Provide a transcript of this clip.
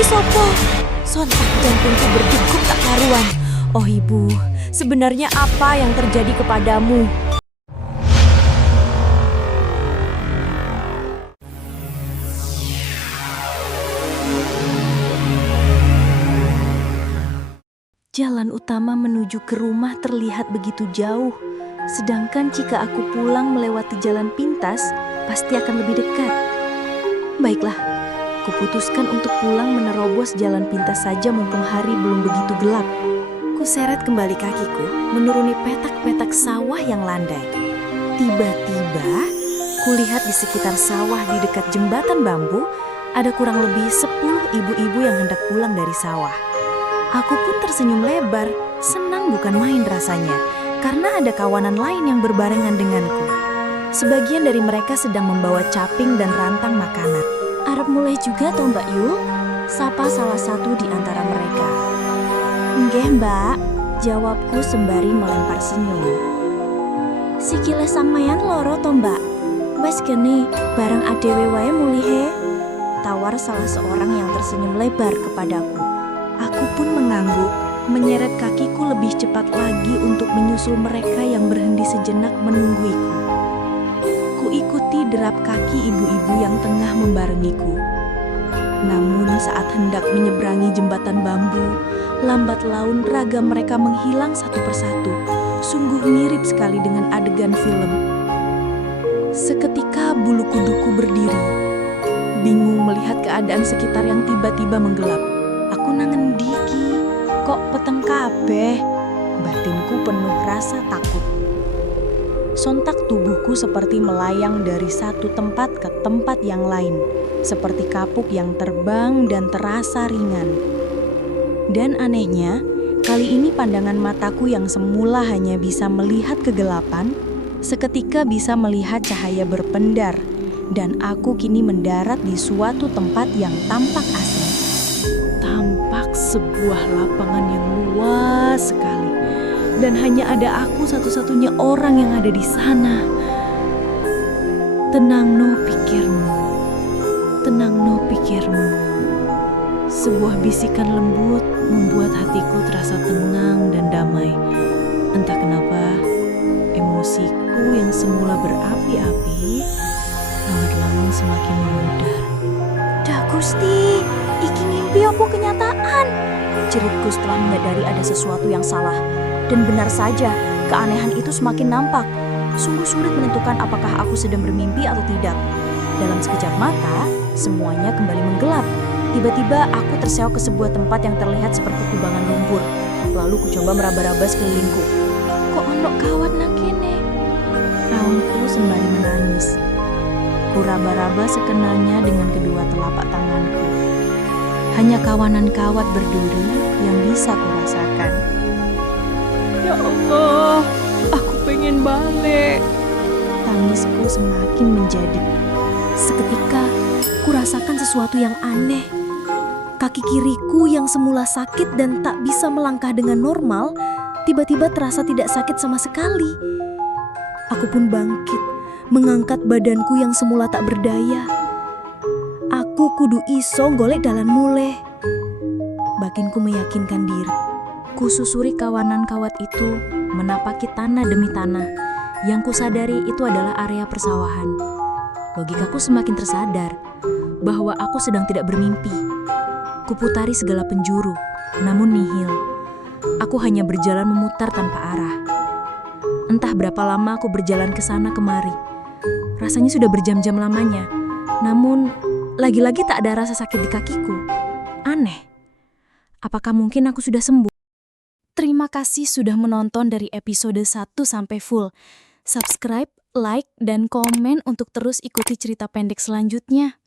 Isopo, sontak jantungku berdegup tak karuan. Oh ibu, sebenarnya apa yang terjadi kepadamu? Jalan utama menuju ke rumah terlihat begitu jauh. Sedangkan jika aku pulang melewati jalan pintas, pasti akan lebih dekat. Baiklah, kuputuskan untuk pulang menerobos jalan pintas saja mumpung hari belum begitu gelap. Kuseret kembali kakiku menuruni petak-petak sawah yang landai. Tiba-tiba, kulihat di sekitar sawah di dekat jembatan bambu, ada kurang lebih 10 ibu-ibu yang hendak pulang dari sawah. Aku pun tersenyum lebar, senang bukan main rasanya, karena ada kawanan lain yang berbarengan denganku. Sebagian dari mereka sedang membawa caping dan rantang makanan. Arep mulai juga toh Mbak Yu? Sapa salah satu di antara mereka. Nggih Mbak, jawabku sembari melempar senyum. Sikile sampeyan loro toh Mbak? Wes geni, bareng adewe wae mulihe. Tawar salah seorang yang tersenyum lebar kepadaku. Aku pun mengangguk, menyeret kakiku lebih cepat lagi untuk menyusul mereka yang berhenti sejenak menungguiku. Kuikuti derap kaki ibu-ibu yang tengah membarengiku. Namun saat hendak menyeberangi jembatan bambu, lambat laun raga mereka menghilang satu persatu. Sungguh mirip sekali dengan adegan film. Seketika bulu kuduku berdiri, bingung melihat keadaan sekitar yang tiba-tiba menggelap. Aku nangendi iki, kok peteng kabeh. Batinku penuh rasa takut. Sontak tubuhku seperti melayang dari satu tempat ke tempat yang lain, seperti kapuk yang terbang dan terasa ringan. Dan anehnya, kali ini pandangan mataku yang semula hanya bisa melihat kegelapan, seketika bisa melihat cahaya berpendar, dan aku kini mendarat di suatu tempat yang tampak asing. Tampak sebuah lapangan yang luas sekali, dan hanya ada aku satu-satunya orang yang ada di sana. Tenang no pikirmu, tenang no pikirmu. Sebuah bisikan lembut membuat hatiku terasa tenang dan damai. Entah kenapa, emosiku yang semula berapi-api, lambat-laun semakin memudar. Dah Gusti, iki ngimpi apa kenyataan? Jeritku setelah menyadari ada sesuatu yang salah. Dan benar saja, keanehan itu semakin nampak. Sungguh sulit menentukan apakah aku sedang bermimpi atau tidak. Dalam sekejap mata, semuanya kembali menggelap. Tiba-tiba aku terseok ke sebuah tempat yang terlihat seperti kubangan lumpur. Lalu ku coba meraba-raba sekelilingku. Kok ono kawat nang kene? Raungku sembari menangis. Ku raba-raba sekenanya dengan kedua telapak tanganku. Hanya kawanan kawat berduri yang bisa kurasakan. Ya Allah, aku pengen balik. Tangisku semakin menjadi. Seketika, kurasakan sesuatu yang aneh. Kaki kiriku yang semula sakit dan tak bisa melangkah dengan normal, tiba-tiba terasa tidak sakit sama sekali. Aku pun bangkit, mengangkat badanku yang semula tak berdaya. Aku kudu iso golek dalan muleh. Batinku meyakinkan diri. Kususuri kawanan kawat itu, menapaki tanah demi tanah. Yang kusadari itu adalah area persawahan. Logikaku semakin tersadar bahwa aku sedang tidak bermimpi. Kuputari segala penjuru, namun nihil. Aku hanya berjalan memutar tanpa arah. Entah berapa lama aku berjalan ke sana kemari. Rasanya sudah berjam-jam lamanya. Namun, lagi-lagi tak ada rasa sakit di kakiku. Aneh. Apakah mungkin aku sudah sembuh? Terima kasih sudah menonton dari episode 1 sampai full. Subscribe, like, dan komen untuk terus ikuti cerita pendek selanjutnya.